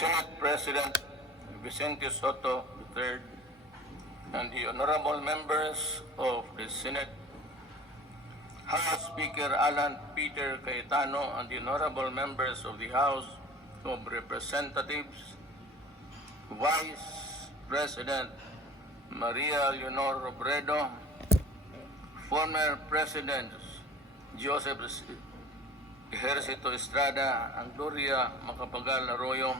Senate President Vicente Soto III and the honorable members of the Senate, House Speaker Alan Peter Cayetano and the honorable members of the House of Representatives, Vice President Maria Leonor Robredo, former Presidents Joseph Ejercito Estrada and Gloria Macapagal Arroyo,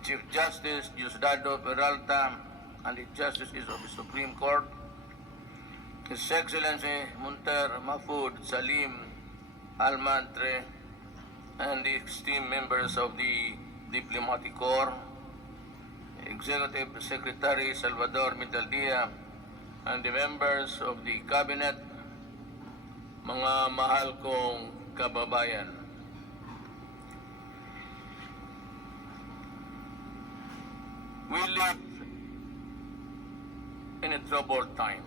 Chief Justice Diosdado Peralta and the Justices of the Supreme Court, His Excellency Munter Mahfoud Salim Almantre, and the esteemed members of the Diplomatic Corps, Executive Secretary Salvador Mitaldia, and the members of the Cabinet, mga mahal kong kababayan. We live in a troubled time.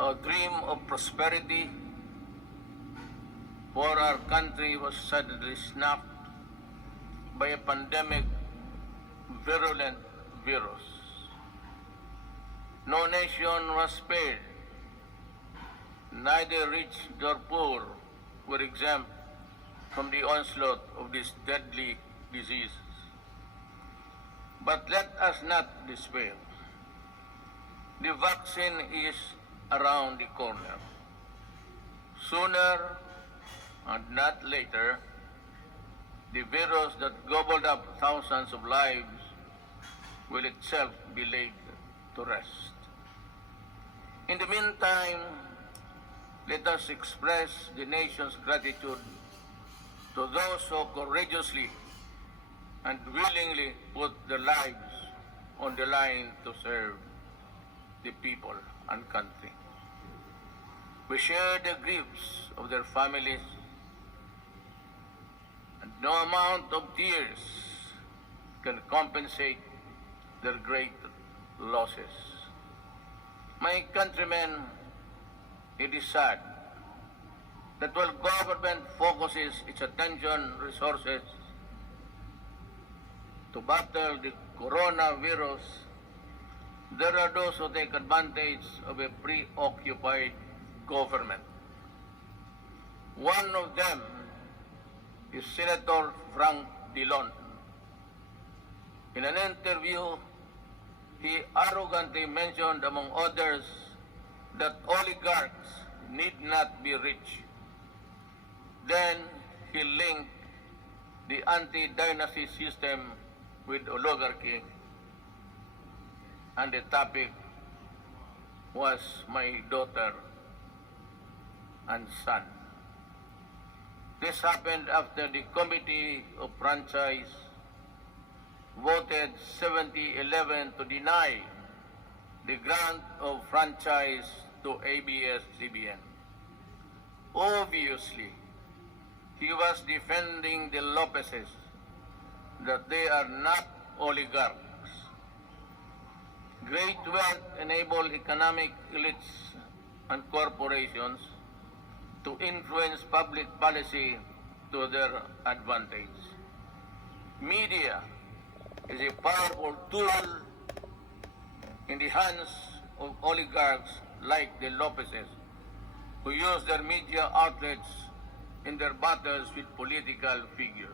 A dream of prosperity for our country was suddenly snapped by a pandemic virulent virus. No nation was spared. Neither rich nor poor were exempt from the onslaught of this deadly disease. But let us not despair. The vaccine is around the corner. Sooner and not later, the virus that gobbled up thousands of lives will itself be laid to rest. In the meantime, let us express the nation's gratitude to those who courageously and willingly put their lives on the line to serve the people and country. We share the griefs of their families, and no amount of tears can compensate their great losses. My countrymen, it is sad that while government focuses its attention resources to battle the coronavirus, there are those who take advantage of a preoccupied government. One of them is Senator Frank Dillon. In an interview, he arrogantly mentioned, among others, that oligarchs need not be rich. Then he linked the anti-dynasty system with oligarchy, and the topic was my daughter and son. This happened after the Committee of Franchise voted 70-11 to deny the grant of franchise to ABS-CBN. Obviously, he was defending the Lopezes, that they are not oligarchs. Great wealth enables economic elites and corporations to influence public policy to their advantage. Media is a powerful tool in the hands of oligarchs like the Lopezes, who use their media outlets in their battles with political figures.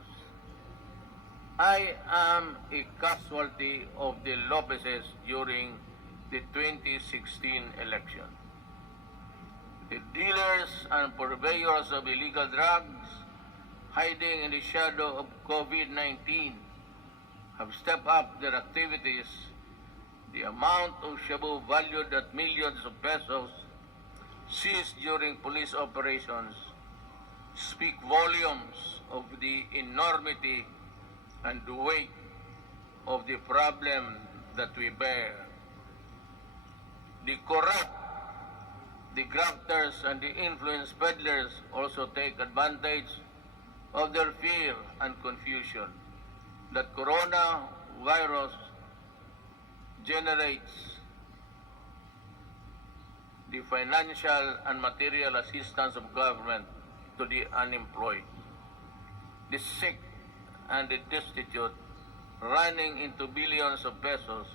I am a casualty of the Lopezes during the 2016 election. The dealers and purveyors of illegal drugs, hiding in the shadow of COVID-19, have stepped up their activities. The amount of shabu valued at millions of pesos seized during police operations speak volumes of the enormity and the weight of the problem that we bear. The corrupt, the grafters, and the influence peddlers also take advantage of their fear and confusion that coronavirus generates the financial and material assistance of government to the unemployed, the sick, and the destitute, running into billions of pesos,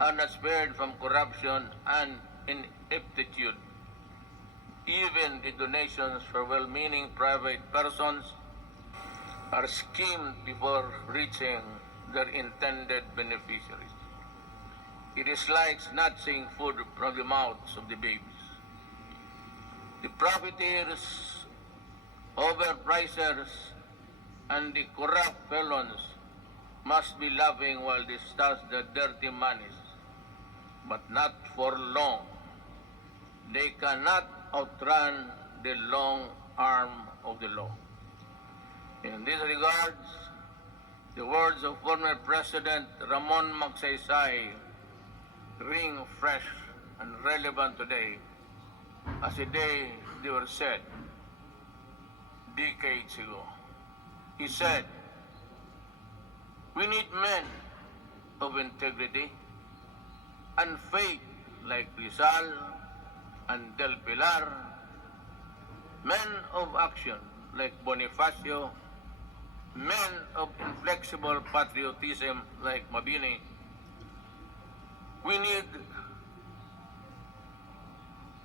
are not spared from corruption and ineptitude. Even the donations for well-meaning private persons are schemed before reaching their intended beneficiaries. It is like snatching food from the mouths of the babies. The profiteers, overpricers, and the corrupt felons must be laughing while they stash their dirty monies, but not for long. They cannot outrun the long arm of the law. In this regards, the words of former President Ramon Magsaysay ring fresh and relevant today as the day they were said decades ago. He said, "We need men of integrity and faith like Rizal and Del Pilar, men of action like Bonifacio, men of inflexible patriotism like Mabini. We need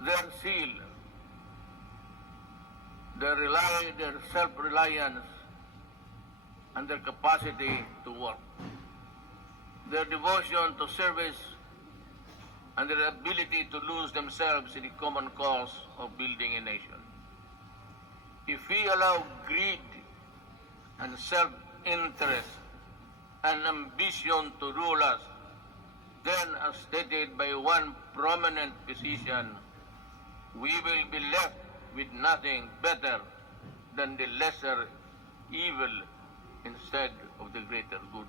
their zeal, their self-reliance, and their capacity to work, their devotion to service, and their ability to lose themselves in the common cause of building a nation. If we allow greed and self-interest and ambition to rule us, then, as stated by one prominent physician, we will be left with nothing better than the lesser evil instead of the greater good."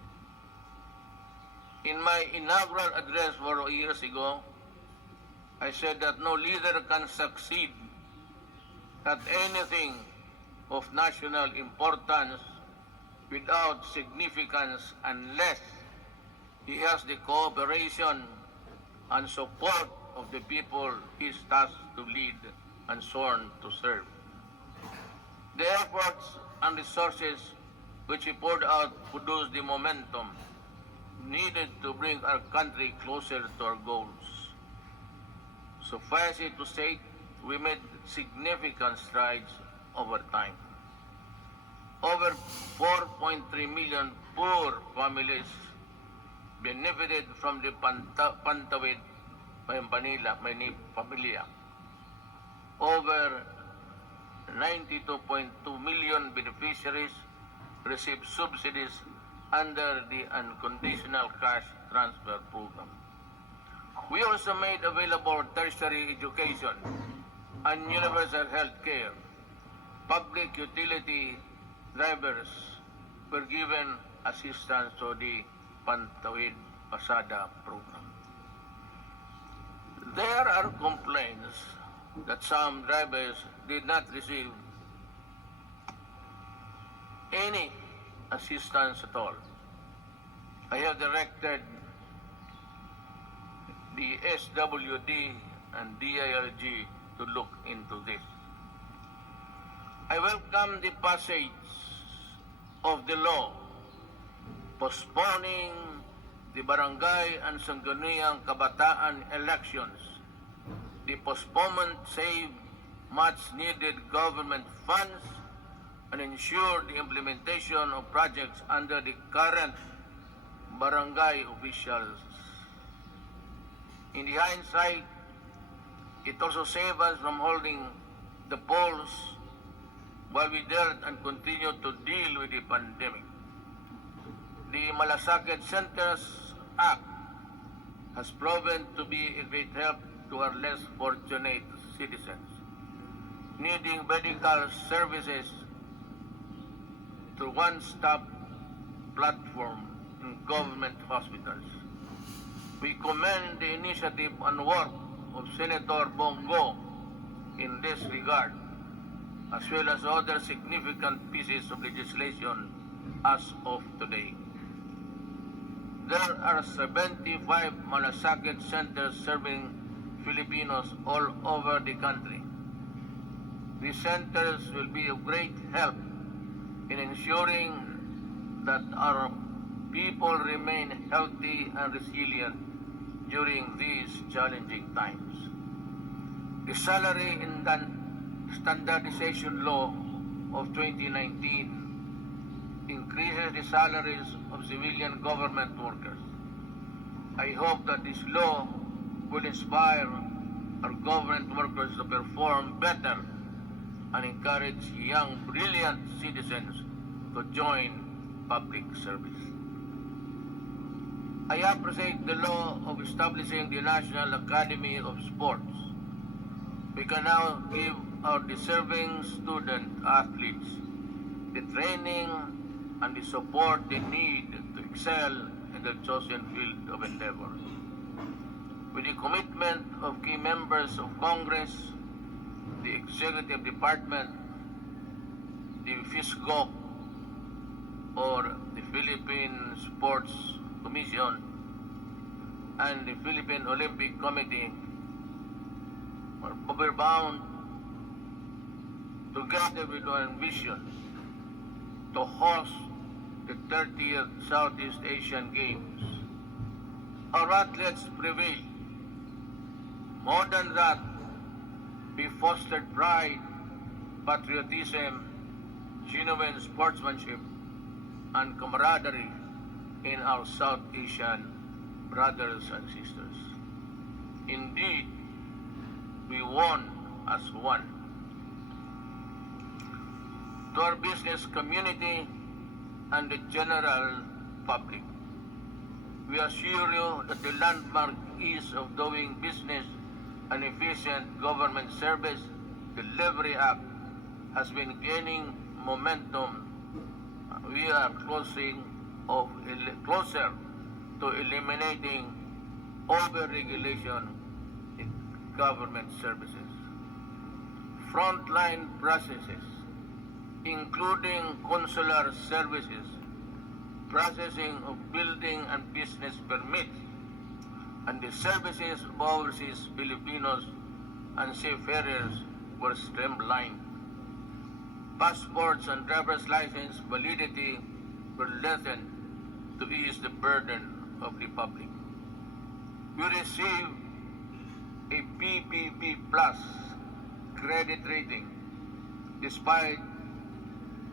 In my inaugural address 4 years ago, I said that no leader can succeed at anything of national importance without significance unless he has the cooperation and support of the people he is tasked to lead and sworn to serve. The efforts and resources which he poured out produced the momentum needed to bring our country closer to our goals. Suffice it to say, we made significant strides over time. Over 4.3 million poor families benefited from the Pantawid Pamilya. Over 92.2 million beneficiaries received subsidies under the unconditional cash transfer program. We also made available tertiary education and universal health care. Public utility drivers were given assistance to the Pantawid Pasada program. There are complaints that some drivers did not receive any assistance at all. I have directed the SWD and DIRG to look into this. I welcome the passage of the law postponing the Barangay and Sangguniang Kabataan elections. The postponement saved much needed government funds and ensured the implementation of projects under the current barangay officials. In the hindsight, it also saved us from holding the polls while we dealt and continued to deal with the pandemic. The Malasakit Centers Act has proven to be a great help to our less fortunate citizens needing medical services through one-stop platform in government hospitals. We commend the initiative and work of Senator Bongo in this regard, as well as other significant pieces of legislation as of today. There are 75 Malasakit centers serving Filipinos all over the country. These centers will be of great help in ensuring that our people remain healthy and resilient during these challenging times. The Salary and Standardization Law of 2019 increases the salaries of civilian government workers. I hope that this law will inspire our government workers to perform better and encourage young, brilliant citizens to join public service. I appreciate the law of establishing the National Academy of Sports. We can now give our deserving student athletes the training and the support they need to excel in their chosen field of endeavor. With the commitment of key members of Congress, the Executive Department, the FISGO, or the Philippine Sports Commission, and the Philippine Olympic Committee, we're bound together with our vision to host the 30th Southeast Asian Games. Our athletes prevail. More than that, we fostered pride, patriotism, genuine sportsmanship, and camaraderie in our South Asian brothers and sisters. Indeed, we won as one. To our business community and the general public, we assure you that the landmark ease of doing business and efficient government service delivery act has been gaining momentum. We are closer to eliminating over-regulation in government services. Frontline processes, including consular services, processing of building and business permits, and the services of overseas Filipinos and seafarers were streamlined. Passports and driver's license validity were lessened to ease the burden of the public. We received a PPP plus credit rating despite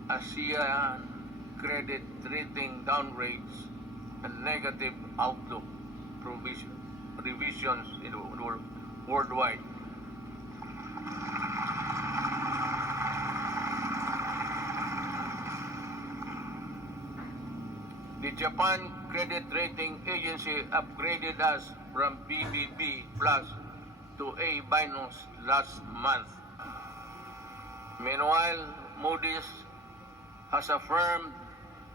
ASEAN credit rating downgrades and negative outlook revisions in worldwide. The Japan Credit Rating Agency upgraded us from BBB plus to A minus last month. Meanwhile, Moody's has affirmed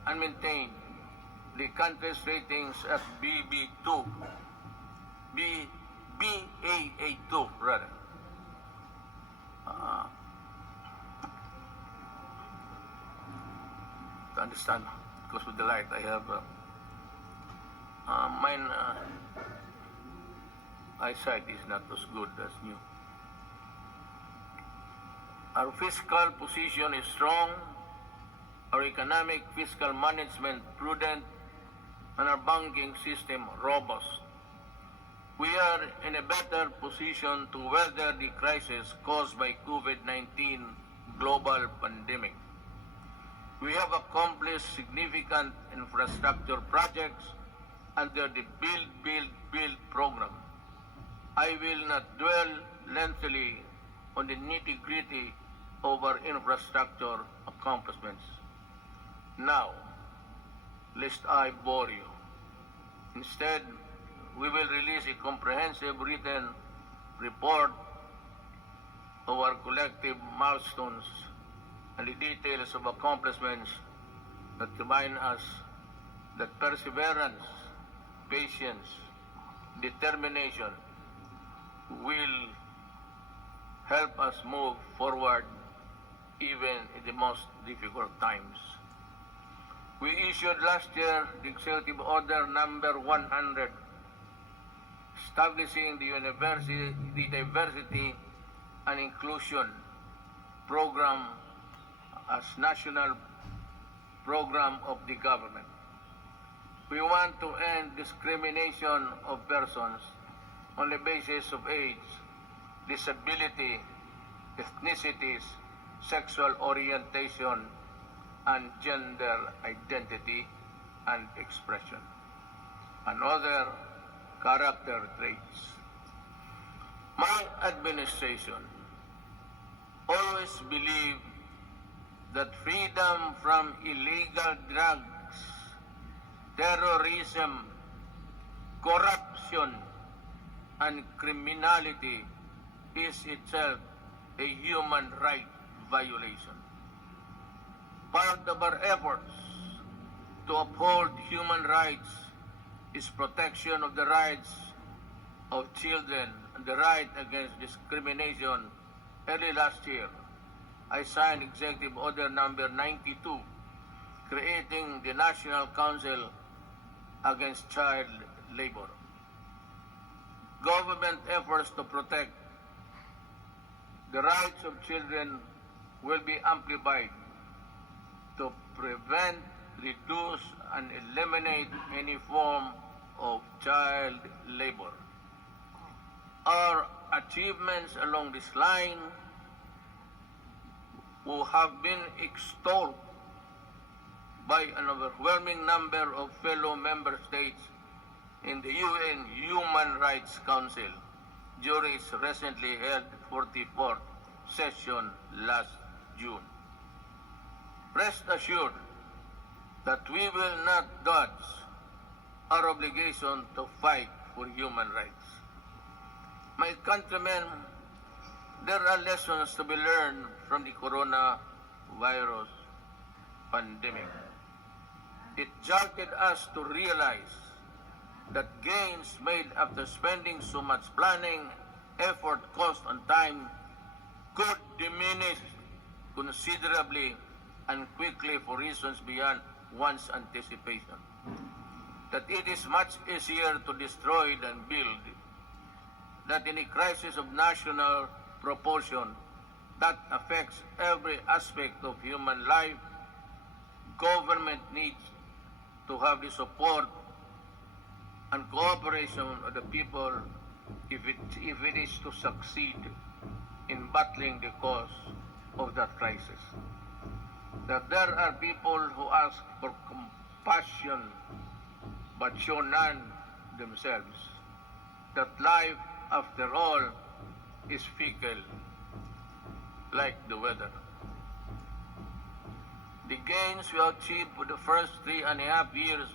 and maintained the country's ratings at BB2, Baa2 rather. To understand, because with the light I have mine eyesight is not as good as new. Our fiscal position is strong, our economic fiscal management prudent, and our banking system robust. We are in a better position to weather the crisis caused by COVID-19 global pandemic. We have accomplished significant infrastructure projects under the Build program. I will not dwell lengthily on the nitty-gritty of our infrastructure accomplishments. Now, lest I bore you. Instead, we will release a comprehensive written report of our collective milestones and the details of accomplishments that remind us that perseverance, patience, determination will help us move forward even in the most difficult times. We issued last year the Executive Order number 100, establishing the Diversity and Inclusion Program as national program of the government. We want to end discrimination of persons on the basis of age, disability, ethnicities, sexual orientation, and gender identity and expression, and other character traits. My administration always believed that freedom from illegal drugs, terrorism, corruption, and criminality is itself a human right violation. Part of our efforts to uphold human rights is protection of the rights of children and the right against discrimination. Early last year, I signed Executive Order Number 92, creating the National Council Against Child Labor. Government efforts to protect the rights of children will be amplified to prevent, reduce, and eliminate any form of child labor. Our achievements along this line will have been extolled by an overwhelming number of fellow member states in the UN Human Rights Council during its recently held 44th session last June. Rest assured that we will not dodge our obligation to fight for human rights. My countrymen, there are lessons to be learned from the coronavirus pandemic. It jolted us to realize that gains made after spending so much planning, effort, cost, and time could diminish considerably and quickly for reasons beyond one's anticipation. That it is much easier to destroy than build. That in a crisis of national proportion that affects every aspect of human life, government needs to have the support and cooperation of the people if it is to succeed in battling the cause of that crisis. That there are people who ask for compassion but show none themselves. That life, after all, is fickle, like the weather. The gains we achieved for the first 3.5 years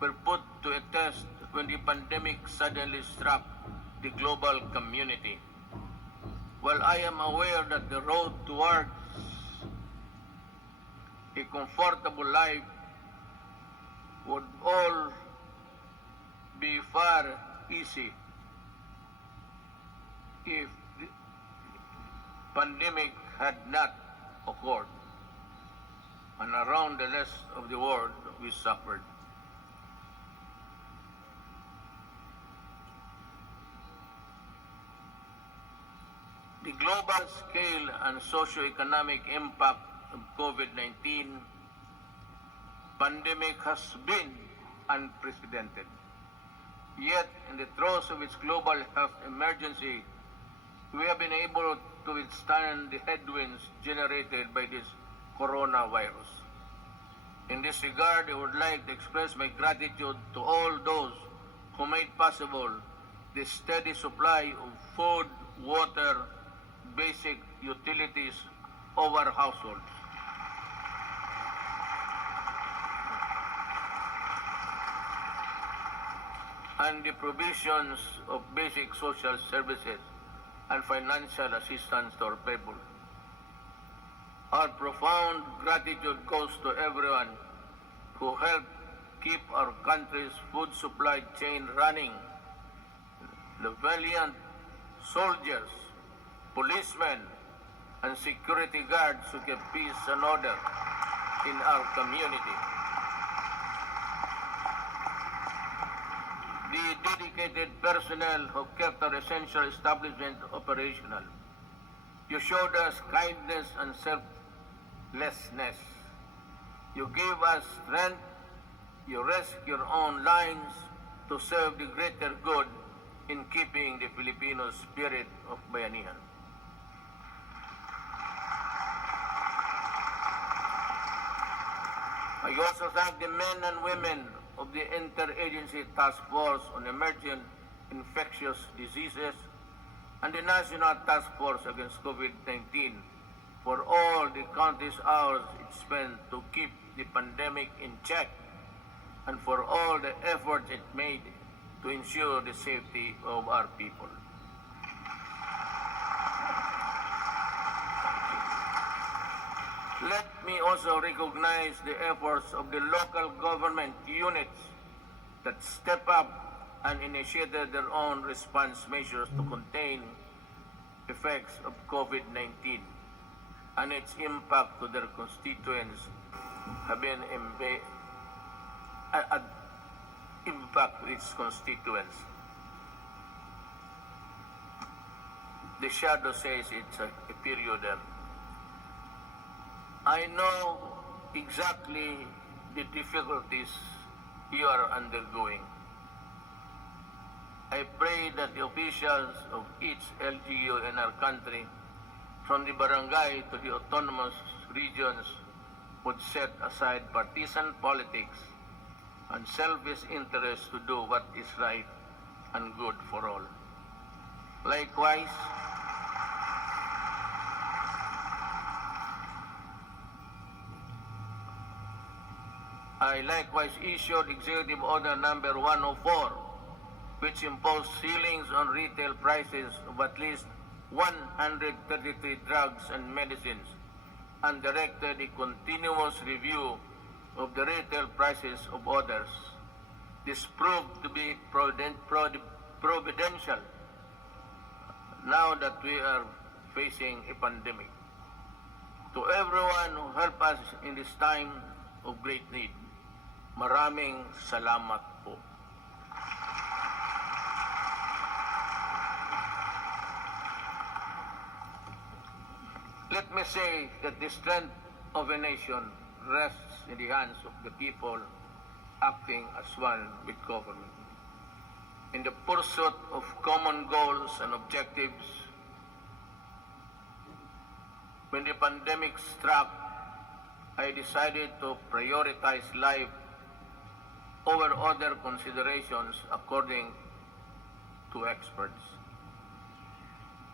were put to a test when the pandemic suddenly struck the global community. While I am aware that the road towards a comfortable life would all be far easy if the pandemic had not occurred, and around the rest of the world we suffered. The global scale and socio-economic impact of COVID-19 pandemic has been unprecedented. Yet, in the throes of its global health emergency, we have been able to withstand the headwinds generated by this coronavirus. In this regard, I would like to express my gratitude to all those who made possible the steady supply of food, water, basic utilities of our households. And the provisions of basic social services and financial assistance to our people. Our profound gratitude goes to everyone who helped keep our country's food supply chain running. The valiant soldiers, policemen, and security guards who kept peace and order in our community. The dedicated personnel who kept our essential establishment operational. You showed us kindness and selflessness. You give us strength, you risk your own lives to serve the greater good in keeping the Filipino spirit of bayanihan. I also thank the men and women of the Interagency Task Force on Emerging Infectious Diseases and the National Task Force Against COVID-19 for all the countless hours it spent to keep the pandemic in check and for all the efforts it made to ensure the safety of our people. Let me also recognize the efforts of the local government units that step up and initiated their own response measures to contain effects of COVID-19 and its impact to their constituents have been impact to its constituents. The shadow says it's a period. I know exactly the difficulties you are undergoing. I pray that the officials of each LGU in our country, from the barangay to the autonomous regions, would set aside partisan politics and selfish interests to do what is right and good for all. Likewise, I likewise issued Executive Order Number 104, which imposed ceilings on retail prices of at least 133 drugs and medicines and directed a continuous review of the retail prices of others. This proved to be providential now that we are facing a pandemic. To everyone who helped us in this time of great need, maraming salamat po. Let me say that the strength of a nation rests in the hands of the people acting as one with government. In the pursuit of common goals and objectives, when the pandemic struck, I decided to prioritize life over other considerations according to experts.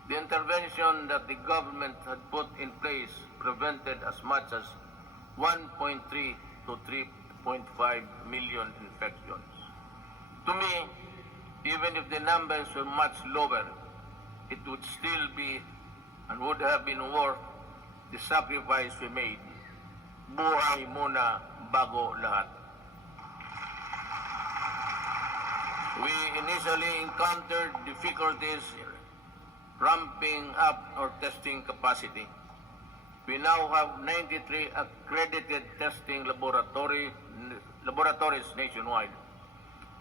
The intervention that the government had put in place prevented as much as 1.3 to 3.5 million infections. To me, even if the numbers were much lower, it would still be and would have been worth the sacrifice we made. Buhay muna bago lahat. We initially encountered difficulties ramping up our testing capacity. We now have 93 accredited testing laboratories nationwide,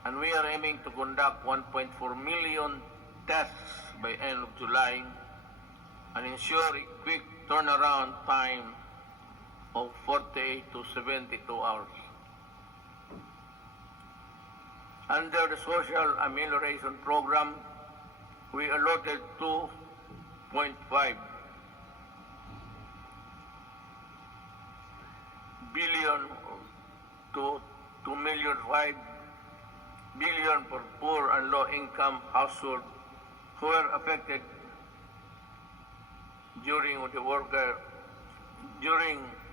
and we are aiming to conduct 1.4 million tests by end of July and ensure a quick turnaround time of 48 to 72 hours. Under the Social Amelioration Program, we allotted 2.5 billion to 2.5 billion for poor and low-income households who were affected during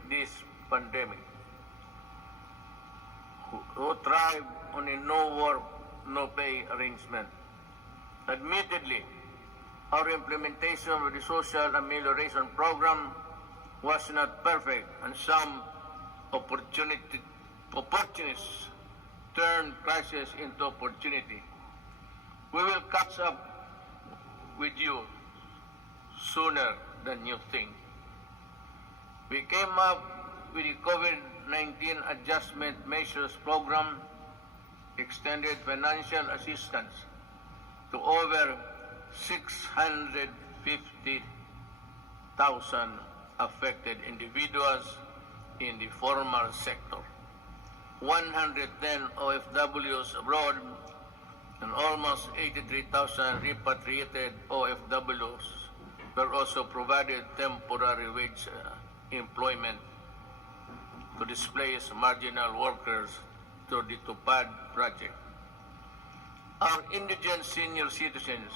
this pandemic, who thrive on a no work, no pay arrangement. Admittedly, our implementation of the Social Amelioration Program was not perfect, and some opportunists turned crisis into opportunity. We will catch up with you sooner than you think. We came up with the COVID-19 Adjustment Measures Program, extended financial assistance to over 650,000 affected individuals in the formal sector. 110 OFWs abroad and almost 83,000 repatriated OFWs were also provided temporary wage employment to displace marginal workers through the Tupad project. Our indigent senior citizens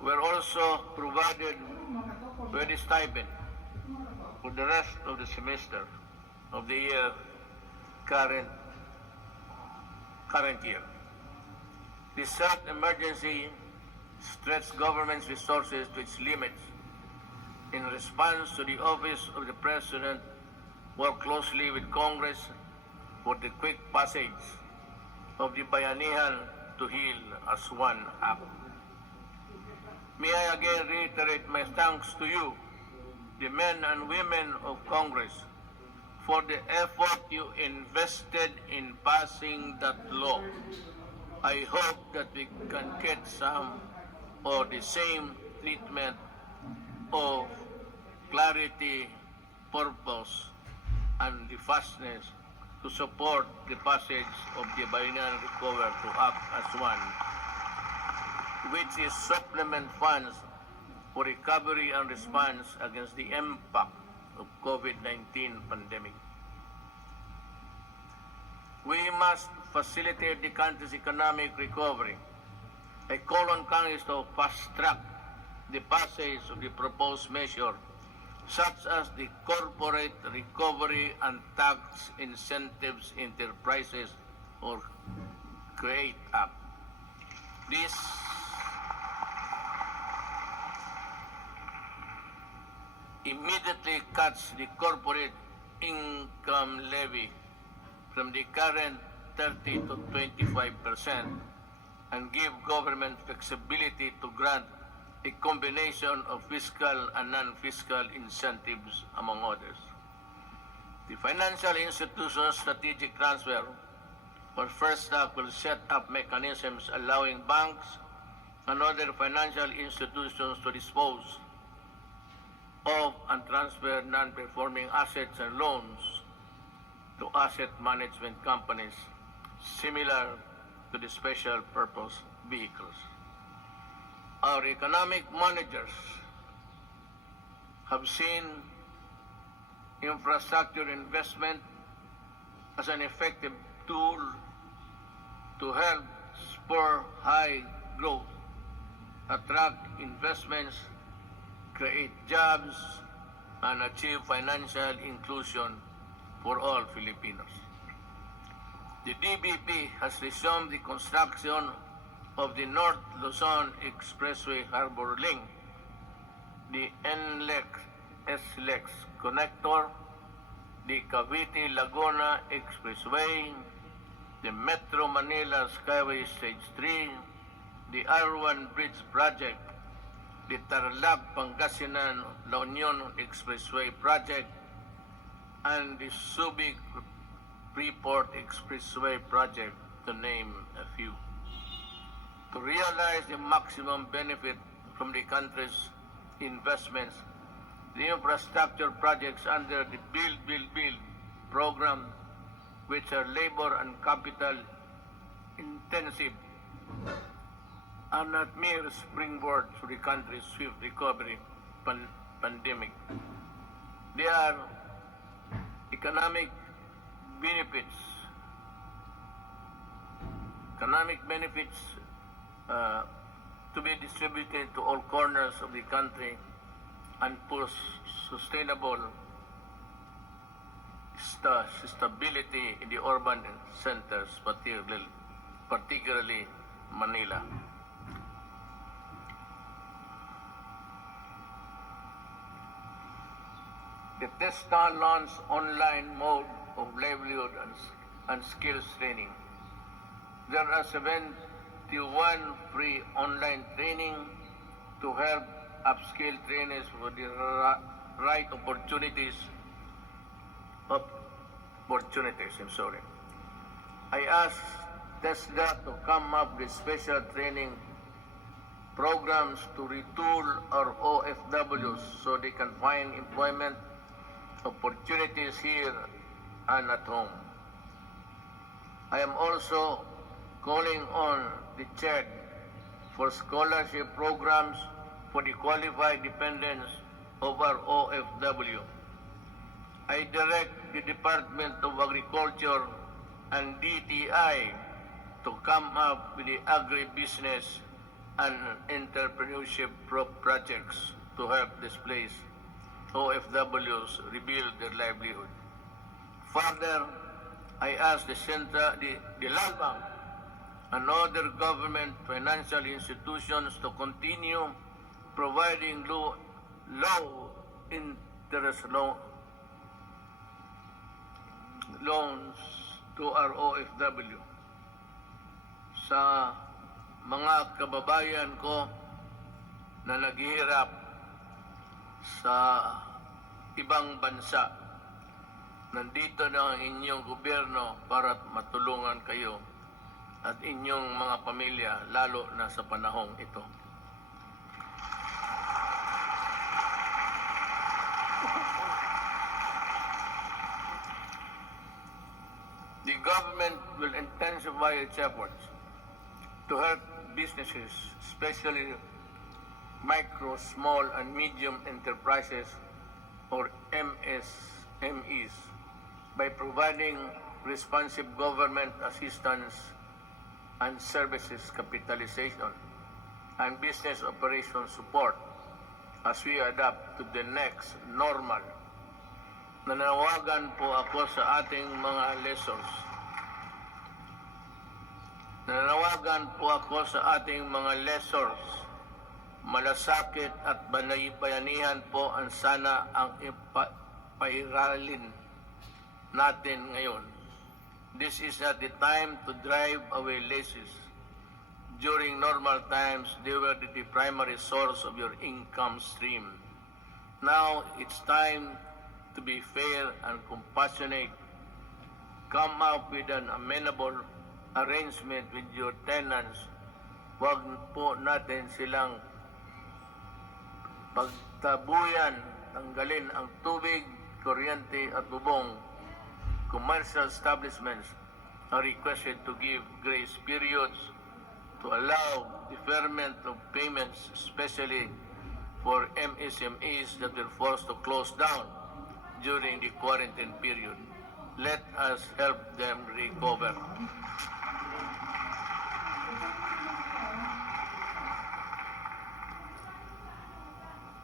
were also provided with a stipend for the rest of the semester of the year current year. The sad emergency stretched government's resources to its limits. In response to the Office of the President, worked closely with Congress for the quick passage of the Bayanihan to Heal as One Act. May I again reiterate my thanks to you, the men and women of Congress, for the effort you invested in passing that law. I hope that we can get some or the same treatment of clarity, purpose, and the fastness to support the passage of the Bayanihan Recover to Act as One, which is supplement funds for recovery and response against the impact of COVID-19 pandemic. We must facilitate the country's economic recovery. I call on Congress to fast-track the passage of the proposed measure, such as the Corporate Recovery and Tax Incentives Enterprises or CREATE Act. This immediately cuts the corporate income levy from the current 30 to 25% and give government flexibility to grant a combination of fiscal and non-fiscal incentives, among others. The financial institutions strategic transfer, or First Act, will set up mechanisms allowing banks and other financial institutions to dispose of and transfer non-performing assets and loans to asset management companies similar to the special purpose vehicles. Our economic managers have seen infrastructure investment as an effective tool to help spur high growth, attract investments, create jobs, and achieve financial inclusion for all Filipinos. The DBP has resumed the construction of the North Luzon Expressway Harbor Link, the NLEX-SLEX connector, the Cavite-Laguna Expressway, the Metro Manila Skyway Stage 3, the R1 Bridge Project, the Tarlac-Pangasinan-La Union Expressway Project, and the Subic Freeport Expressway Project, to name a few. To realize the maximum benefit from the country's investments, the infrastructure projects under the Build program, which are labor and capital intensive, are not mere springboard to the country's swift recovery pandemic. They are economic benefits to be distributed to all corners of the country and for sustainable stability in the urban centers, particularly Manila. The TESTA launched online mode of livelihood and skills training. There are 71 free online training to help upskill trainees for the right opportunities. I asked TESDA to come up with special training programs to retool our OFWs so they can find employment opportunities here and at home. I am also calling on the CHED for scholarship programs for the qualified dependents of our OFW. I direct the Department of Agriculture and DTI to come up with the agribusiness and entrepreneurship projects to help displaced OFWs rebuild their livelihood. Further, I ask the Land Bank and other government financial institutions to continue providing low interest loans to our OFW. Sa mga kababayan ko na naghihirap sa ibang bansa, nandito na ang inyong gobyerno para matulungan kayo at inyong mga pamilya, lalo na sa panahong ito. The government will intensify its efforts to help businesses, especially micro, small, and medium enterprises, or MSMEs, by providing responsive government assistance and services capitalization and business operation support as we adapt to the next normal. Nanawagan po ako sa ating mga lessors. Malasakit at bayanihan po ang sana ang pairalin natin ngayon. This is not the time to drive away leases. During normal times, they were the primary source of your income stream. Now, it's time to be fair and compassionate. Come up with an amenable arrangement with your tenants. Huwag po natin silang pagtabuyan, tanggalin ang tubig, kuryente at bubong. Commercial establishments are requested to give grace periods to allow deferment of payments, especially for MSMEs that were forced to close down during the quarantine period. Let us help them recover.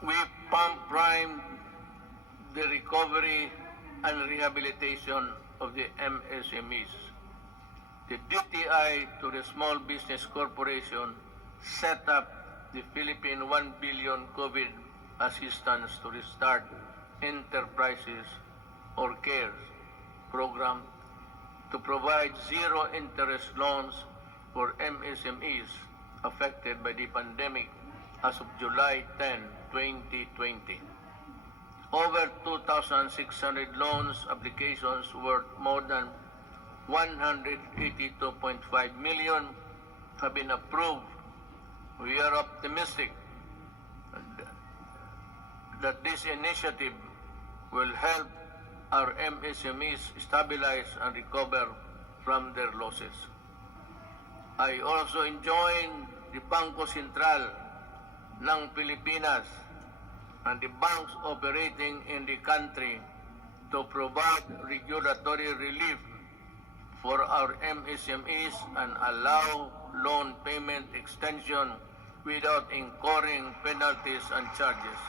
We pump-prime the recovery and rehabilitation of the MSMEs. The DTI to the Small Business Corporation set up the Philippine 1 billion COVID assistance to restart enterprises or CARES program to provide zero interest loans for MSMEs affected by the pandemic as of July 10, 2020. Over 2,600 loans applications worth more than 182.5 million have been approved. We are optimistic that this initiative will help our MSMEs stabilize and recover from their losses. I also enjoin the Bangko Sentral ng Pilipinas and the banks operating in the country to provide regulatory relief for our MSMEs and allow loan payment extension without incurring penalties and charges.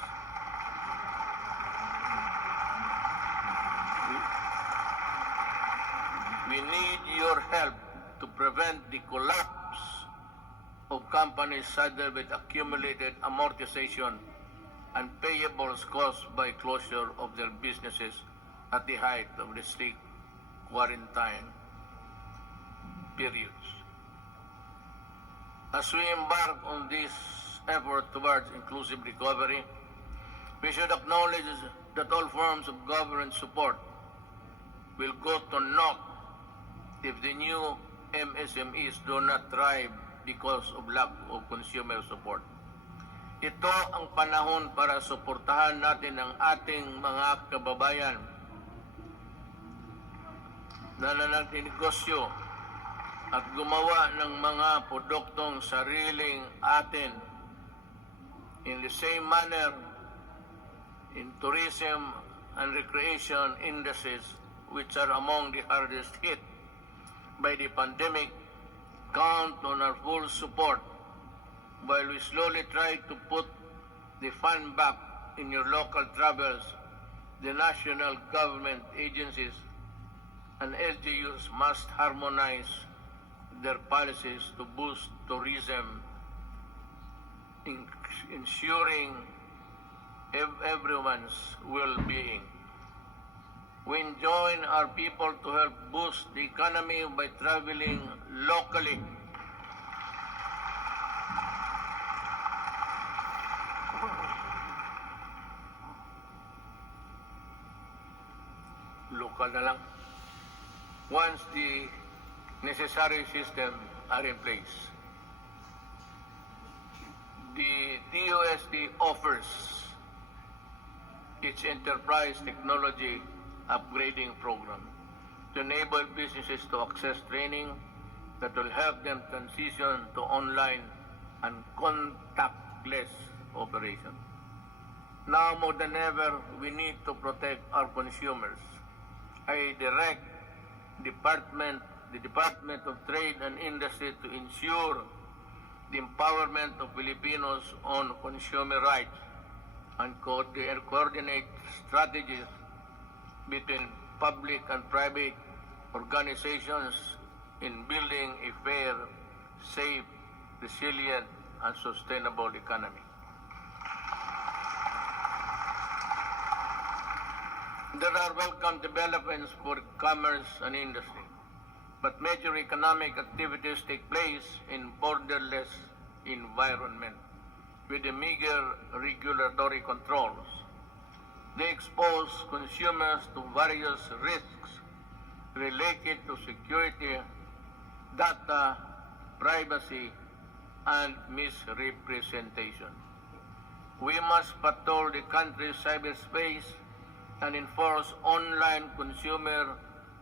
We need your help to prevent the collapse of companies saddled with accumulated amortization and payables caused by closure of their businesses at the height of the strict quarantine periods. As we embark on this effort towards inclusive recovery, we should acknowledge that all forms of government support will go to naught if the new MSMEs do not thrive because of lack of consumer support. Ito ang panahon para suportahan natin ang ating mga kababayan na nagnegosyo at gumawa ng mga produktong sariling atin. In the same manner, in tourism and recreation industries, which are among the hardest hit by the pandemic, count on our full support while we slowly try to put the fun back in your local travels. The national government agencies and LGUs must harmonize their policies to boost tourism, ensuring everyone's well-being. We join our people to help boost the economy by traveling locally. Local na lang. Once the necessary systems are in place. The DOST offers its enterprise technology upgrading program to enable businesses to access training that will help them transition to online and contactless operation. Now more than ever, we need to protect our consumers. I direct the Department of Trade and Industry to ensure the empowerment of Filipinos on consumer rights and coordinate strategies between public and private organizations in building a fair, safe, resilient, and sustainable economy. There are welcome developments for commerce and industry, but major economic activities take place in borderless environment with the meager regulatory controls. They expose consumers to various risks related to security, data, privacy, and misrepresentation. We must patrol the country's cyberspace and enforce online consumer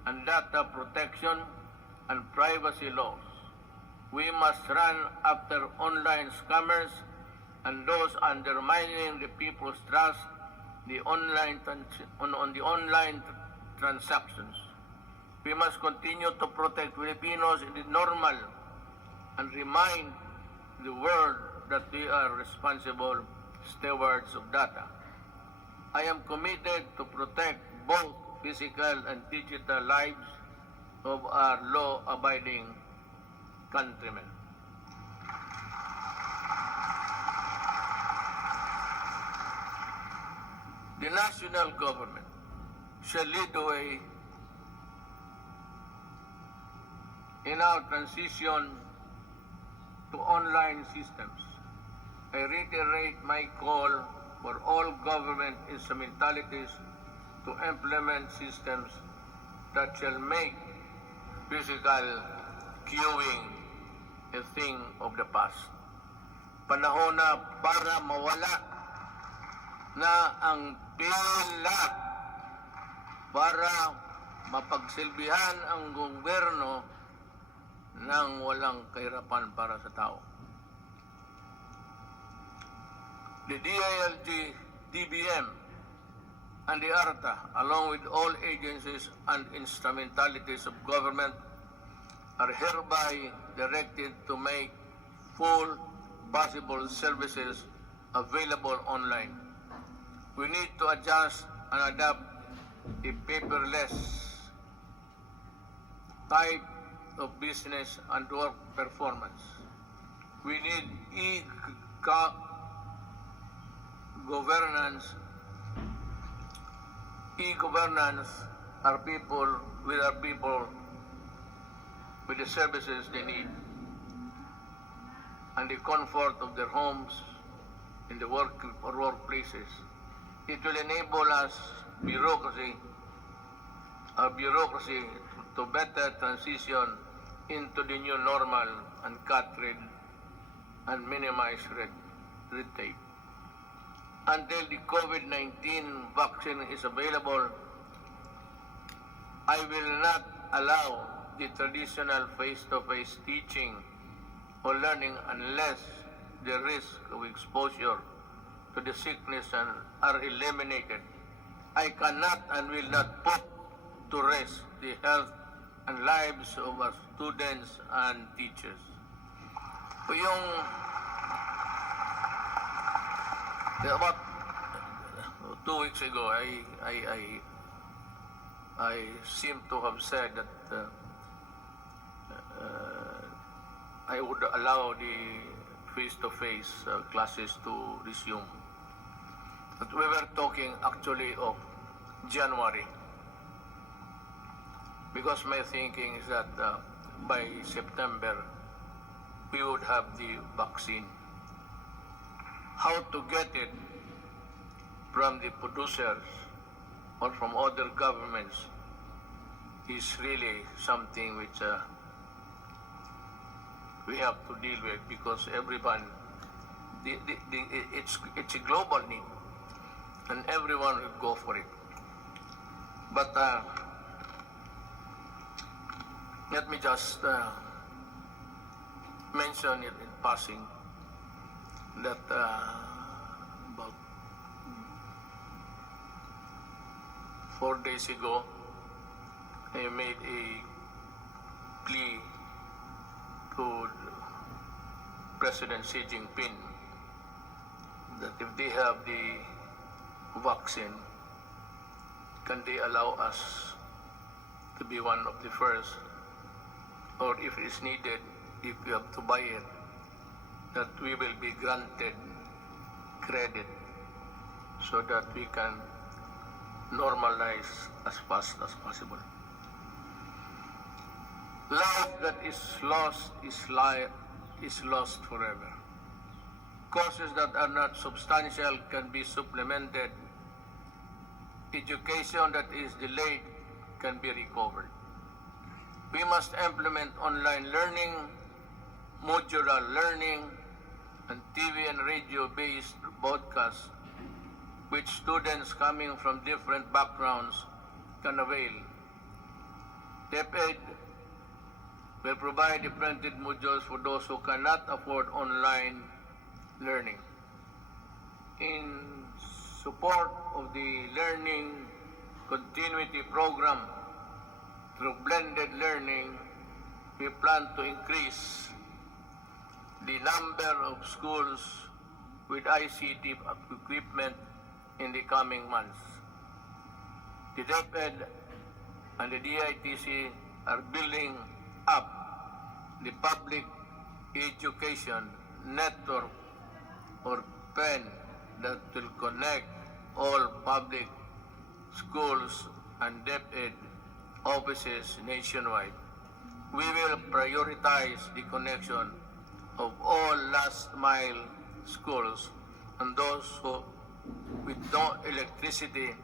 and data protection and privacy laws. We must run after online scammers and those undermining the people's trust on the online transactions. We must continue to protect Filipinos in the normal and remind the world that we are responsible stewards of data. I am committed to protect both physical and digital lives of our law-abiding countrymen. The national government shall lead the way in our transition to online systems. I reiterate my call for all government instrumentalities to implement systems that shall make physical queuing a thing of the past. Panahon na para mawala na ang pila, para mapagsilbihan ang gobyerno ng walang kahirapan para sa tao. The DILG, DBM, and the ARTA, along with all agencies and instrumentalities of government, are hereby directed to make full possible services available online. We need to adjust and adapt a paperless type of business and work performance. We need e-governance, our people with the services they need and the comfort of their homes in the workplaces. It will enable us our bureaucracy to better transition into the new normal and cut red and minimize red tape. Until the COVID-19 vaccine is available, I will not allow the traditional face-to-face teaching or learning unless the risk of exposure to the sickness are eliminated. I cannot and will not put to rest the health and lives of our students and teachers. About 2 weeks ago, I seem to have said that I would allow the face-to-face classes to resume. But we were talking actually of January, because my thinking is that by September we would have the vaccine. How to get it from the producers or from other governments is really something which we have to deal with, because everyone, it's a global need, and everyone will go for it. But let me just mention it in passing that about 4 days ago, I made a plea to President Xi Jinping that if they have the vaccine, can they allow us to be one of the first, or if it is needed, if we have to buy it, that we will be granted credit so that we can normalize as fast as possible. Life that is lost is lost forever. Courses that are not substantial can be supplemented. Education that is delayed can be recovered. We must implement online learning, modular learning, and TV and radio-based broadcasts, which students coming from different backgrounds can avail. DepEd will provide the printed modules for those who cannot afford online learning. In support of the learning continuity program through blended learning, we plan to increase the number of schools with ICT equipment in the coming months. The DepEd and the DITC are building up the public education network or PEN that will connect all public schools and DepEd offices nationwide. We will prioritize the connection of all last mile schools and those who with no electricity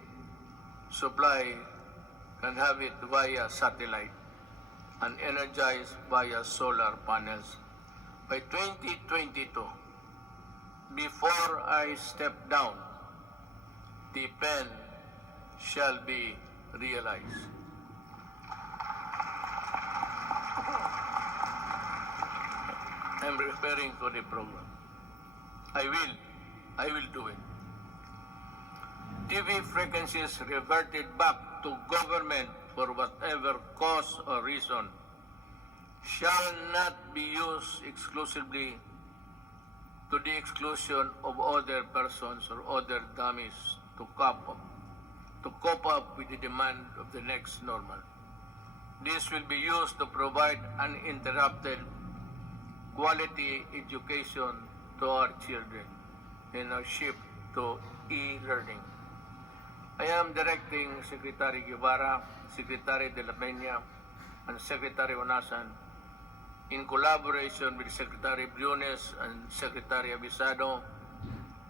supply can have it via satellite and energized via solar panels. By 2022, before I step down, the PEN shall be realized. I'm referring to the program. I will do it. TV frequencies reverted back to government for whatever cause or reason shall not be used exclusively to the exclusion of other persons or other dummies to cope up with the demand of the next normal. This will be used to provide uninterrupted quality education to our children in our shift to e-learning. I am directing Secretary Guevara, Secretary De La Peña, and Secretary Onasan, in collaboration with Secretary Briones and Secretary Abisado,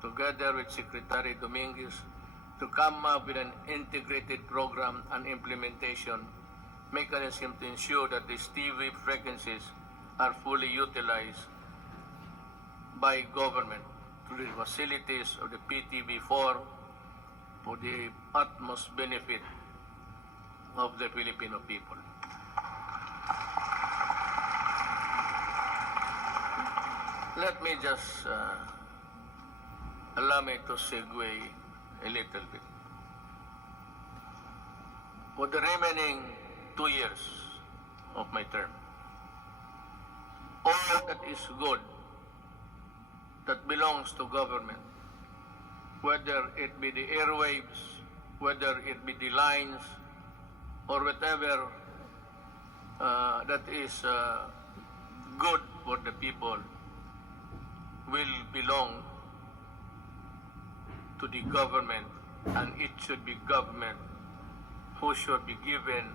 together with Secretary Dominguez, to come up with an integrated program and implementation mechanism to ensure that these TV frequencies are fully utilized by government through the facilities of the PTV4 for the utmost benefit of the Filipino people. let me just allow me to segue a little bit. For the remaining 2 years of my term, all that is good that belongs to government, whether it be the airwaves, whether it be the lines, or whatever that is good for the people, will belong to the government, and it should be government who should be given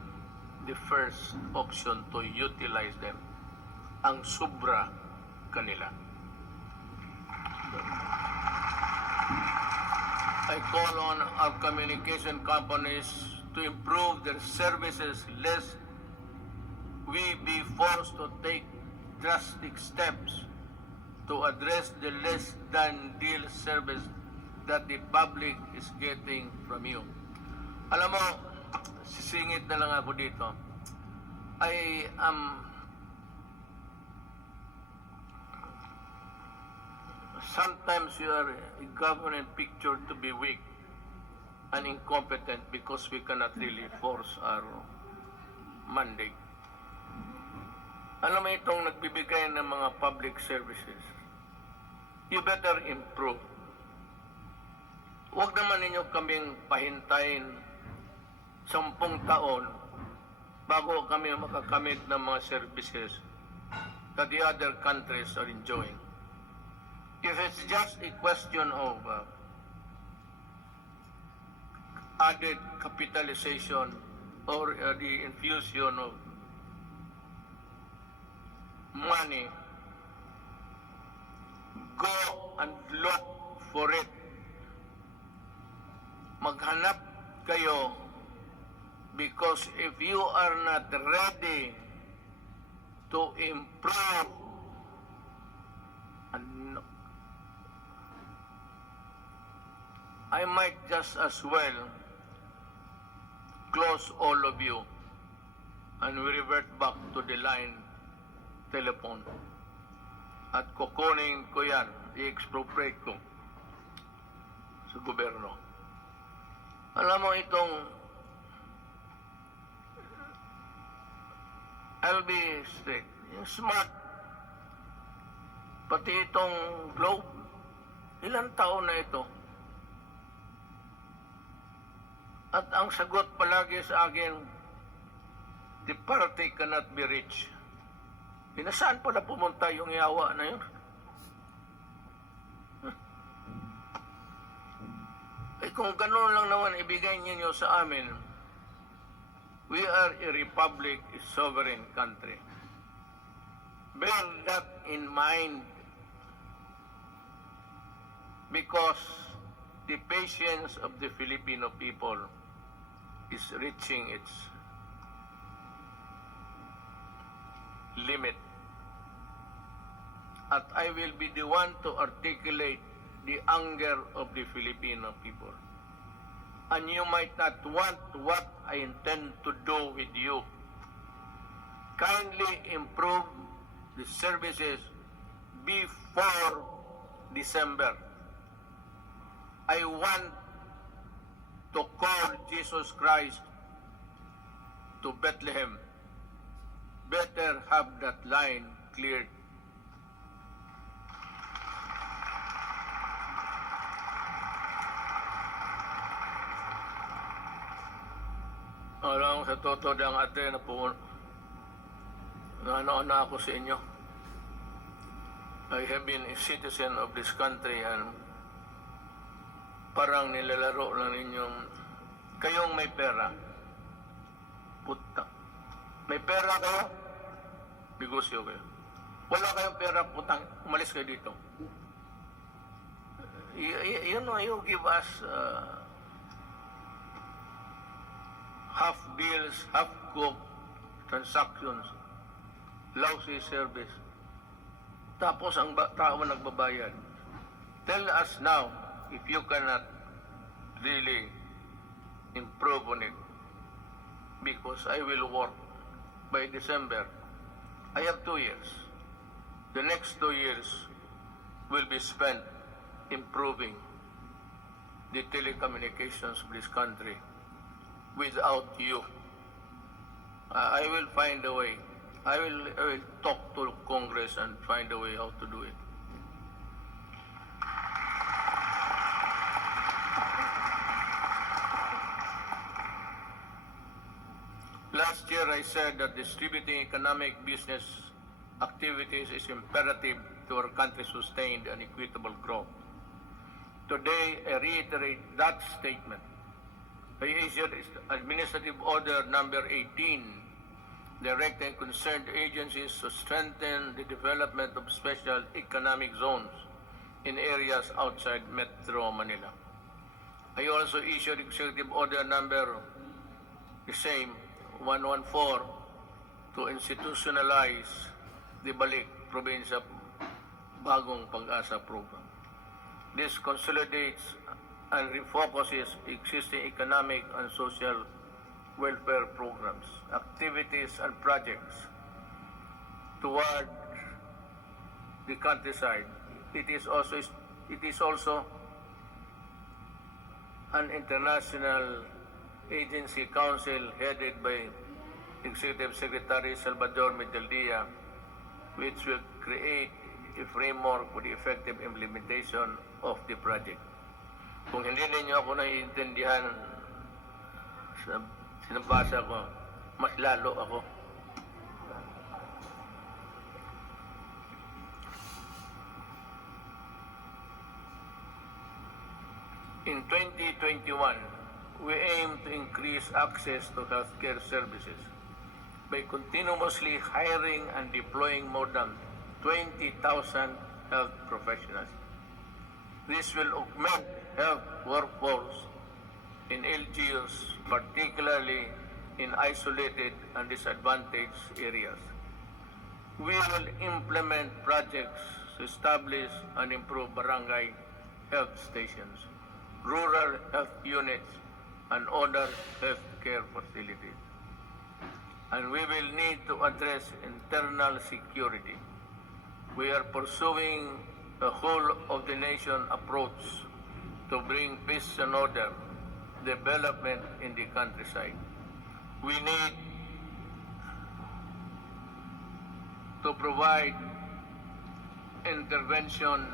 the first option to utilize them. Ang sobra kanila. I call on our communication companies to improve their services lest we be forced to take drastic steps to address the less than deal service that the public is getting from you. Alam mo, sisingit na lang ako dito. I am sometimes you are a government pictured to be weak and incompetent because we cannot really force our mandate. Alam mo itong nagbibigay ng mga public services, you better improve. Huwag naman ninyo kaming pahintayin 10 taon bago kami makakamit ng mga services that the other countries are enjoying. If it's just a question of added capitalization or the infusion of money, go and look for it. Maghanap kayo, because if you are not ready to improve, and I might just as well close all of you and we revert back to the line telephone. At kukunin ko yan, i-expropriate ko sa gobyerno. Alam mo itong I'll be strict. Yung smart, pati itong globe, ilang taon na ito? At ang sagot palagi sa akin, the party cannot be reached. Pinasaan pa na pumunta yung yawa na yun? Eh kung gano'n lang naman ibigay niyo sa amin, we are a republic, a sovereign country. Bear that in mind, because the patience of the Filipino people is reaching its limit. At I will be the one to articulate the anger of the Filipino people. And you might not want what I intend to do with you. Kindly improve the services before December. I want to call Jesus Christ to Bethlehem. Better have that line cleared. Alam sa totoo ng ate na po na ako sa inyo. I have been a citizen of this country and parang nilalaro lang ninyong kayong may pera. Puta. May pera kayo? Negosyo kayo. Wala kayong pera, putang, umalis kayo dito. You know, you give us half bills, half cook transactions, lousy service. Tapos ang tao nagbabayad. Tell us now if you cannot really improve on it, because I will work by December. I have 2 years. The next 2 years, will be spent improving the telecommunications of this country without you. I will find a way. I will talk to Congress and find a way how to do it. Last year, I said that distributing economic business activities is imperative to our country's sustained and equitable growth. Today, I reiterate that statement. I issued Administrative Order Number 18, directing concerned agencies to strengthen the development of special economic zones in areas outside Metro Manila. I also issued Executive Order Number the same 114 to institutionalize the Balik Probinsya Bagong Pag-asa program. This consolidates and refocuses existing economic and social welfare programs, activities, and projects toward the countryside. It is also an international agency council headed by Executive Secretary Salvador Medialdia, which will create a framework for the effective implementation of the project. Kung hindi ninyo ako naiintindihan sa sinabasa ko, mas lalo ako. In 2021, we aim to increase access to healthcare services by continuously hiring and deploying more than 20,000 health professionals. This will augment health workforce in LGUs, particularly in isolated and disadvantaged areas. We will implement projects to establish and improve barangay health stations, rural health units, and other health care facilities. And we will need to address internal security. We are pursuing a whole-of-the-nation approach to bring peace and order, development in the countryside. We need to provide intervention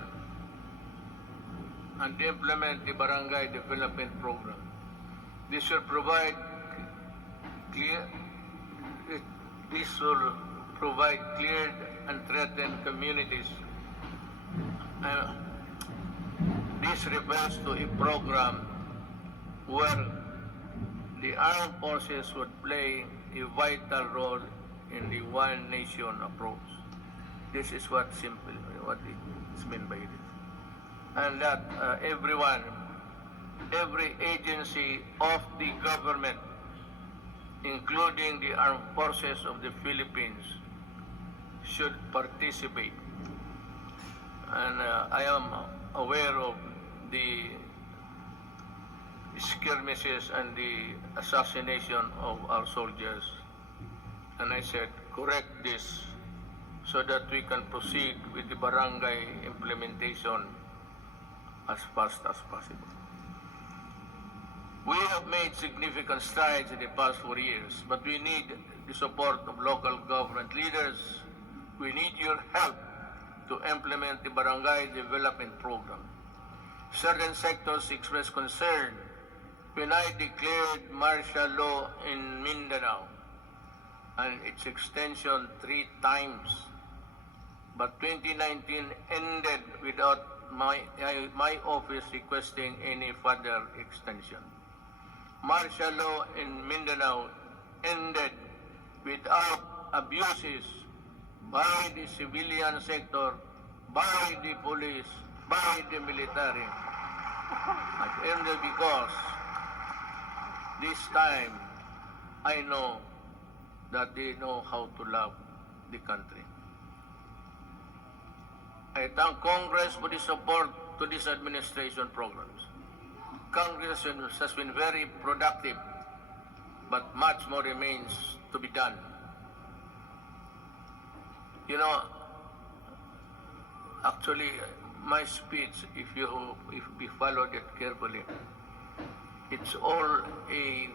and implement the Barangay Development Program. This will provide cleared and threatened communities. This refers to a program where the armed forces would play a vital role in the One Nation approach. This is what is meant by this. And that every agency of the government, including the armed forces of the Philippines, should participate. And I am aware of the skirmishes and the assassination of our soldiers. And I said, correct this so that we can proceed with the barangay implementation as fast as possible. We have made significant strides in the past 4 years, but we need the support of local government leaders. We need your help to implement the Barangay Development Program. Certain sectors expressed concern when I declared martial law in Mindanao and its extension 3 times. But 2019 ended without my office requesting any further extension. Martial law in Mindanao ended without abuses by the civilian sector, by the police, by the military. It ended because this time I know that they know how to love the country. I thank Congress for the support to these administration programs. Congress has been very productive, but much more remains to be done. You know, actually, my speech, if we followed it carefully, it's all a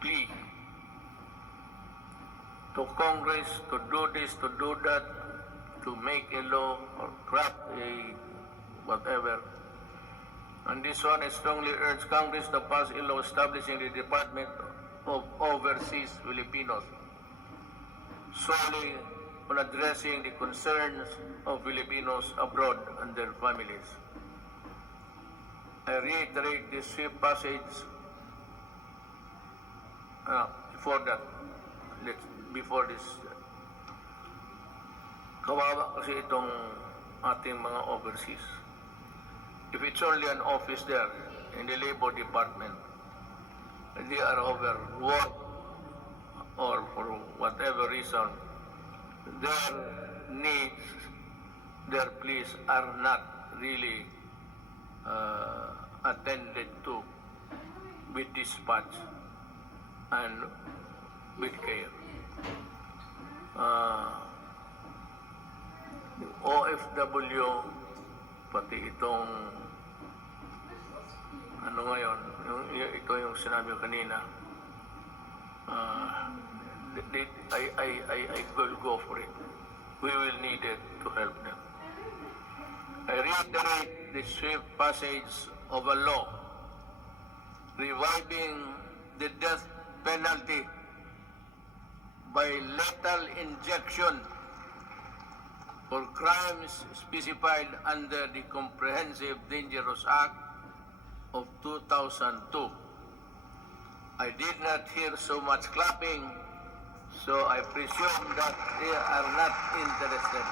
plea to Congress to do this, to do that, to make a law or craft a whatever. And this one, I strongly urge Congress to pass a law establishing the Department of Overseas Filipinos, solely on addressing the concerns of Filipinos abroad and their families. I reiterate this swift passage before this. Kawawa kasi itong ating mga overseas. If it's only an office there in the Labor Department, they are overworked or for whatever reason, their needs, their pleas are not really attended to with dispatch and with care. OFW, pati itong ano ngayon, ito yung sinabi ko kanina, I will go for it. We will need it to help them. I reiterate the swift passage of a law reviving the death penalty by lethal injection for crimes specified under the Comprehensive Dangerous Act of 2002. I did not hear so much clapping, so I presume that they are not interested.